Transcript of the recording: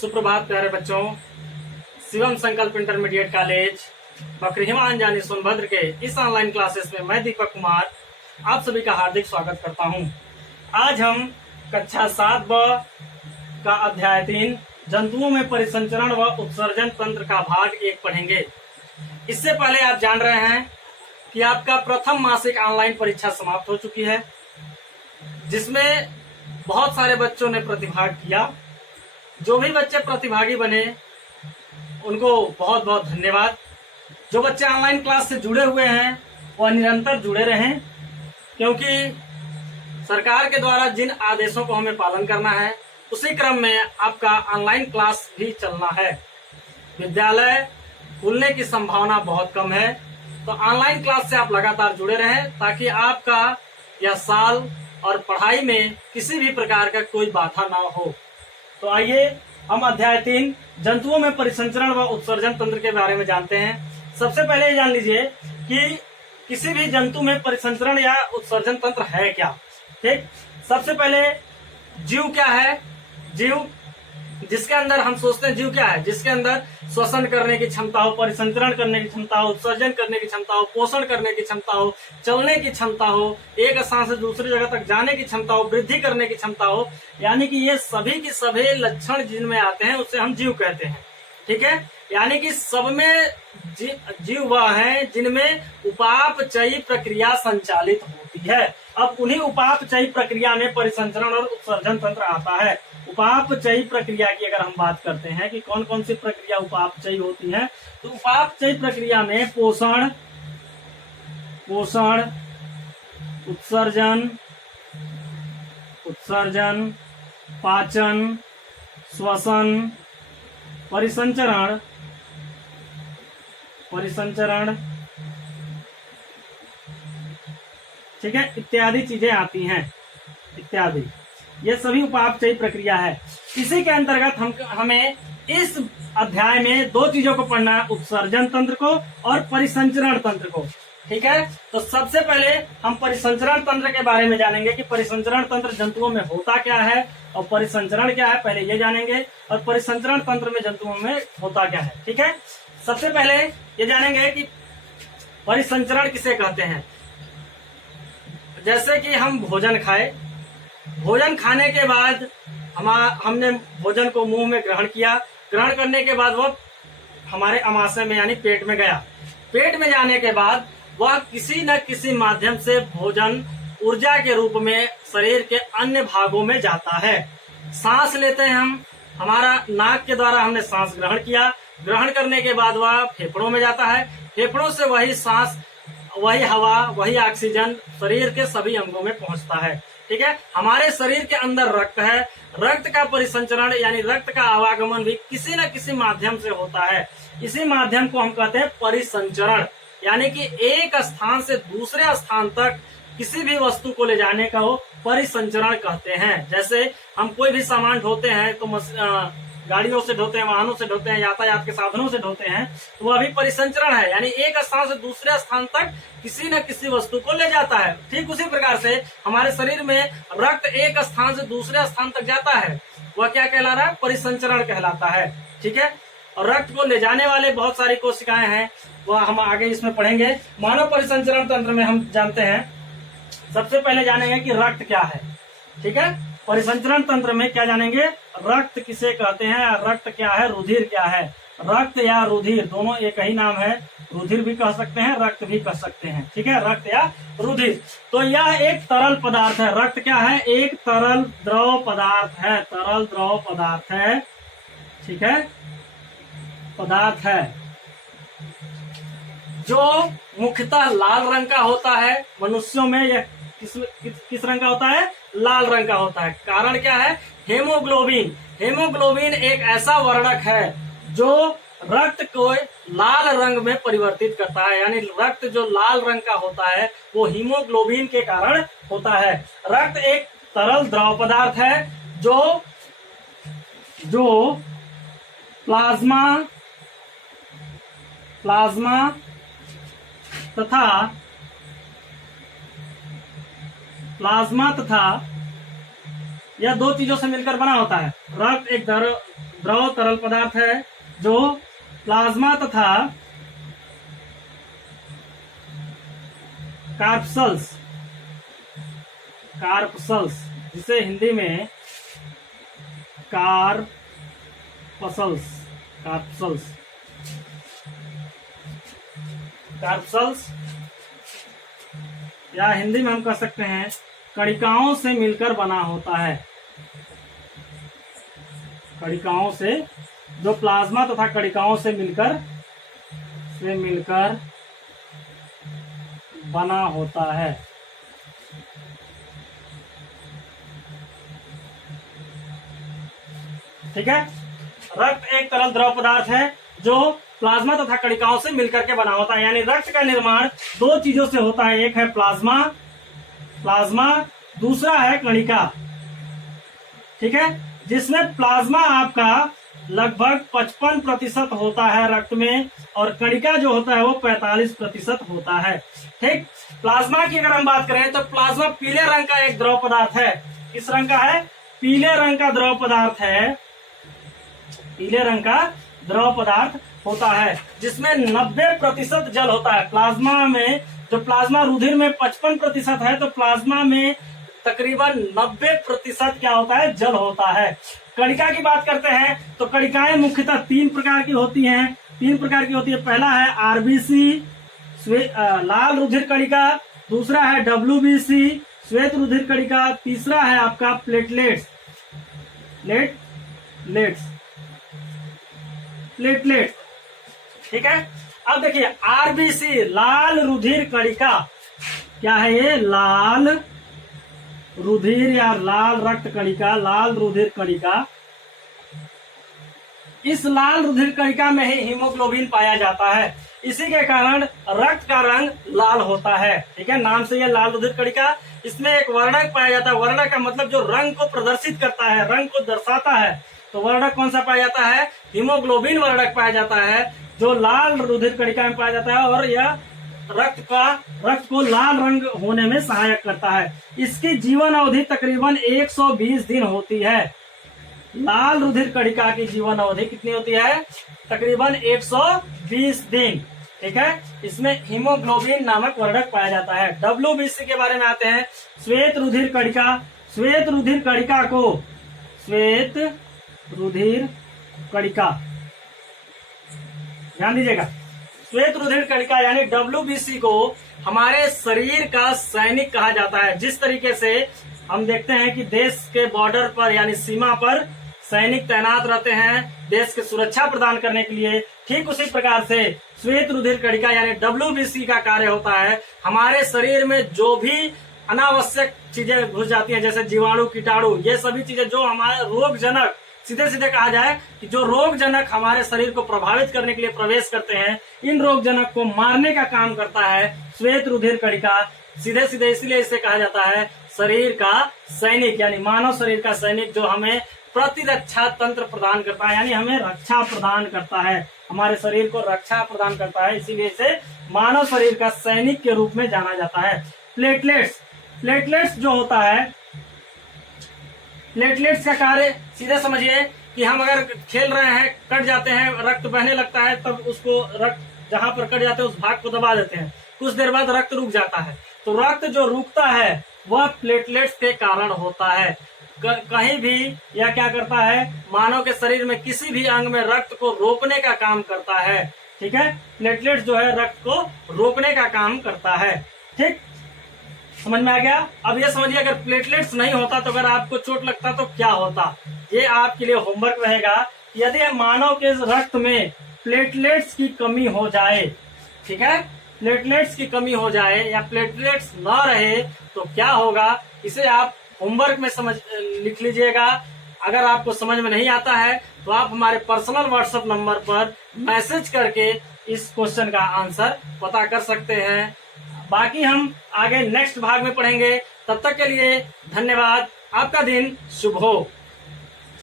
सुप्रभात प्यारे बच्चों। शिवम संकल्प इंटरमीडिएट कॉलेज बकरीहिमा अंजानी सोनभद्र के इस ऑनलाइन क्लासेस में मैं दीपक कुमार आप सभी का हार्दिक स्वागत करता हूं। आज हम कक्षा 7 ब का अध्याय 3 जंतुओं में परिसंचरण व उत्सर्जन तंत्र का भाग 1 पढ़ेंगे। इससे पहले आप जान रहे हैं कि आपका प्रथम मासिक ऑनलाइन परीक्षा समाप्त हो चुकी है, जिसमें बहुत सारे बच्चों ने प्रतिभाग किया। जो भी बच्चे प्रतिभागी बने उनको बहुत बहुत धन्यवाद। जो बच्चे ऑनलाइन क्लास से जुड़े हुए हैं वह निरंतर जुड़े रहें, क्योंकि सरकार के द्वारा जिन आदेशों को हमें पालन करना है उसी क्रम में आपका ऑनलाइन क्लास भी चलना है। विद्यालय खुलने की संभावना बहुत कम है, तो ऑनलाइन क्लास से आप लगातार जुड़े रहें ताकि आपका यह साल और पढ़ाई में किसी भी प्रकार का कोई बाधा ना हो। तो आइए हम अध्याय 3 जंतुओं में परिसंचरण व उत्सर्जन तंत्र के बारे में जानते हैं। सबसे पहले ये जान लीजिए कि किसी भी जंतु में परिसंचरण या उत्सर्जन तंत्र है क्या। ठीक, सबसे पहले जीव क्या है। जीव जिसके अंदर हम सोचते हैं जीव क्या है, जिसके अंदर श्वसन करने की क्षमता हो, परिसंचरण करने की क्षमता हो, उत्सर्जन करने की क्षमता हो, पोषण करने की क्षमता हो, चलने की क्षमता हो, एक स्थान से दूसरी जगह तक जाने की क्षमता हो, वृद्धि करने की क्षमता हो, यानी कि ये सभी के सभी लक्षण जिनमें आते हैं उसे हम जीव कहते हैं। ठीक है, यानी कि सब में जीव वह है जिनमें उपापचयी प्रक्रिया संचालित होती है। अब उन्हीं उपापचयी प्रक्रिया में परिसंचरण और उत्सर्जन तंत्र आता है। उपापचयी प्रक्रिया की अगर हम बात करते हैं कि कौन कौन सी प्रक्रिया उपापचयी होती है, तो उपापचयी प्रक्रिया में पोषण, उत्सर्जन, पाचन, श्वसन, परिसंचरण, ठीक है, इत्यादि चीजें आती हैं। इत्यादि ये सभी उपापचयी प्रक्रिया है। इसी के अंतर्गत हमें इस अध्याय में 2 चीजों को पढ़ना है, उत्सर्जन तंत्र को और परिसंचरण तंत्र को। ठीक है, तो सबसे पहले हम परिसंचरण तंत्र के बारे में जानेंगे कि परिसंचरण तंत्र जंतुओं में होता क्या है और परिसंचरण क्या है, पहले ये जानेंगे, और परिसंचरण तंत्र में जंतुओं में होता क्या है। ठीक है, सबसे पहले ये जानेंगे कि परिसंचरण किसे कहते हैं। जैसे कि हम भोजन खाए, भोजन खाने के बाद हमने भोजन को मुंह में ग्रहण किया, ग्रहण करने के बाद वह हमारे अमाशय में यानी पेट में गया। पेट में जाने के बाद वह किसी न किसी माध्यम से भोजन ऊर्जा के रूप में शरीर के अन्य भागों में जाता है। सांस लेते हैं हम, हमारा नाक के द्वारा हमने सांस ग्रहण किया, ग्रहण करने के बाद वह फेफड़ों में जाता है। फेफड़ों से वही सांस, वही हवा, वही ऑक्सीजन शरीर के सभी अंगों में पहुंचता है। ठीक है, हमारे शरीर के अंदर रक्त है, रक्त का परिसंचरण यानी रक्त का आवागमन भी किसी न किसी माध्यम से होता है। इसी माध्यम को हम कहते हैं परिसंचरण, यानी कि एक स्थान से दूसरे स्थान तक किसी भी वस्तु को ले जाने का वो परिसंचरण कहते हैं। जैसे हम कोई भी सामान ढोते हैं तो गाड़ियों से ढोते हैं, वाहनों से ढोते हैं, यातायात के साधनों से ढोते हैं, तो वह भी परिसंचरण है, यानी एक स्थान से दूसरे स्थान तक किसी न किसी वस्तु को ले जाता है। ठीक उसी प्रकार से हमारे शरीर में रक्त एक स्थान से दूसरे स्थान तक जाता है, वह क्या कहला रहा है, परिसंचरण कहलाता है। ठीक है, और रक्त को ले जाने वाले बहुत सारी कोशिकाएं हैं, वह हम आगे इसमें पढ़ेंगे। मानव परिसंचरण तंत्र में हम जानते हैं, सबसे पहले जानेंगे कि रक्त क्या है। ठीक है, परिसंचरण तंत्र में क्या जानेंगे, रक्त किसे कहते हैं, रक्त क्या है, रुधिर क्या है। रक्त या रुधिर दोनों एक ही नाम है, रुधिर भी कह सकते हैं, रक्त भी कह सकते हैं। ठीक है, रक्त या रुधिर। तो यह एक तरल पदार्थ है। रक्त क्या है, एक तरल द्रव पदार्थ है, तरल द्रव पदार्थ है। ठीक है, पदार्थ है जो मुख्यतः लाल रंग का होता है। मनुष्यों में यह किस रंग का होता है, लाल रंग का होता है। कारण क्या है, हेमोग्लोबिन। हेमोग्लोबिन एक ऐसा वर्णक है जो रक्त को लाल रंग में परिवर्तित करता है, यानी रक्त जो लाल रंग का होता है वो हीमोग्लोबिन के कारण होता है। रक्त एक तरल द्रव पदार्थ है जो प्लाज्मा तथा यह 2 चीजों से मिलकर बना होता है। रक्त एक द्रव तरल पदार्थ है जो प्लाज्मा तथा कार्पसल्स जिसे हिंदी में कार्पसल्स या हिंदी में हम कह सकते हैं कणिकाओं से मिलकर बना होता है। कणिकाओं से, जो प्लाज्मा तथा कणिकाओं से मिलकर बना होता है। ठीक है। रक्त एक तरल द्रव पदार्थ है जो प्लाज्मा तथा कणिकाओं से मिलकर के बना होता है। यानी रक्त का निर्माण दो चीजों से होता है, एक है प्लाज्मा, दूसरा है कणिका। ठीक है, जिसमें प्लाज्मा आपका लगभग 55% होता है रक्त में, और कणिका जो होता है वो 45% होता है। ठीक, प्लाज्मा की अगर हम बात करें तो प्लाज्मा पीले रंग का एक द्रव पदार्थ है। किस रंग का है? पीले रंग का द्रव पदार्थ है। पीले रंग का द्रव पदार्थ होता है जिसमें 90% जल होता है। प्लाज्मा में, जो प्लाज्मा रुधिर में 55% है, तो प्लाज्मा में तकरीबन 90% क्या होता है? जल होता है। कणिका की बात करते हैं तो कणिकाएं मुख्यतः तीन प्रकार की होती हैं। पहला है आरबीसी, लाल रुधिर कणिका, दूसरा है डब्ल्यूबीसी, श्वेत रुधिर कणिका, तीसरा है आपका प्लेटलेट्स। ठीक है। अब देखिए आरबीसी, लाल रुधिर कणिका, क्या है ये? लाल रुधिर या लाल रक्त कणिका, लाल रुधिर कणिका। इस लाल रुधिर कणिका में ही हीमोग्लोबिन पाया जाता है। इसी के कारण रक्त का रंग लाल होता है। ठीक है, नाम से यह लाल रुधिर कणिका। इसमें एक वर्णक पाया जाता है। वर्णक का मतलब जो रंग को प्रदर्शित करता है, रंग को दर्शाता है। तो वर्णक कौन सा पाया जाता है? हीमोग्लोबिन वर्णक पाया जाता है, जो लाल रुधिर कणिका में पाया जाता है, और यह रक्त को लाल रंग होने में सहायक करता है। इसकी जीवन अवधि तकरीबन 120 दिन होती है। लाल रुधिर कणिका की जीवन अवधि कितनी होती है? तकरीबन 120 दिन। ठीक है, इसमें हीमोग्लोबिन नामक वर्णक पाया जाता है। डब्ल्यूबीसी के बारे में आते हैं। श्वेत रुधिर कणिका ध्यान दीजिएगा। श्वेत रुधिर कणिका यानी डब्ल्यूबीसी को हमारे शरीर का सैनिक कहा जाता है। जिस तरीके से हम देखते हैं कि देश के बॉर्डर पर यानी सीमा पर सैनिक तैनात रहते हैं देश की सुरक्षा प्रदान करने के लिए, ठीक उसी प्रकार से श्वेत रुधिर कणिका यानी डब्ल्यूबीसी का कार्य होता है हमारे शरीर में जो भी अनावश्यक चीजें घुस जाती हैं, जैसे जीवाणु, कीटाणु, ये सभी चीजें जो हमारे रोगजनक, सीधे कहा जाए कि जो रोगजनक हमारे शरीर को प्रभावित करने के लिए प्रवेश करते हैं, इन रोगजनक को मारने का काम करता है श्वेत रुधिर कणिका। सीधे इसलिए इसे कहा जाता है शरीर का सैनिक, यानी मानव शरीर का सैनिक, जो हमें प्रतिरक्षा तंत्र प्रदान करता है, यानी हमें रक्षा प्रदान करता है, हमारे शरीर को रक्षा प्रदान करता है। इसीलिए इसे मानव शरीर का सैनिक के रूप में जाना जाता है। प्लेटलेट्स जो होता है, प्लेटलेट्स का कार्य सीधे समझिए कि हम अगर खेल रहे हैं, कट जाते हैं, रक्त बहने लगता है, तब उसको रक्त जहां पर कट जाते हैं उस भाग को दबा देते हैं, कुछ देर बाद रक्त रुक जाता है। तो रक्त जो रुकता है वह प्लेटलेट्स के कारण होता है। कहीं भी या क्या करता है, मानव के शरीर में किसी भी अंग में रक्त को रोकने का काम करता है। ठीक है, प्लेटलेट्स जो है रक्त को रोकने का काम करता है। ठीक, समझ में आ गया? अब ये समझिए अगर प्लेटलेट्स नहीं होता तो अगर आपको चोट लगता तो क्या होता, ये आपके लिए होमवर्क रहेगा। यदि मानव के रक्त में प्लेटलेट्स की कमी हो जाए, ठीक है, प्लेटलेट्स की कमी हो जाए या प्लेटलेट्स ना रहे तो क्या होगा, इसे आप होमवर्क में लिख लीजिएगा। अगर आपको समझ में नहीं आता है तो आप हमारे पर्सनल व्हाट्सएप नंबर पर मैसेज करके इस क्वेश्चन का आंसर पता कर सकते हैं। बाकी हम आगे नेक्स्ट भाग में पढ़ेंगे। तब तक के लिए धन्यवाद। आपका दिन शुभ हो।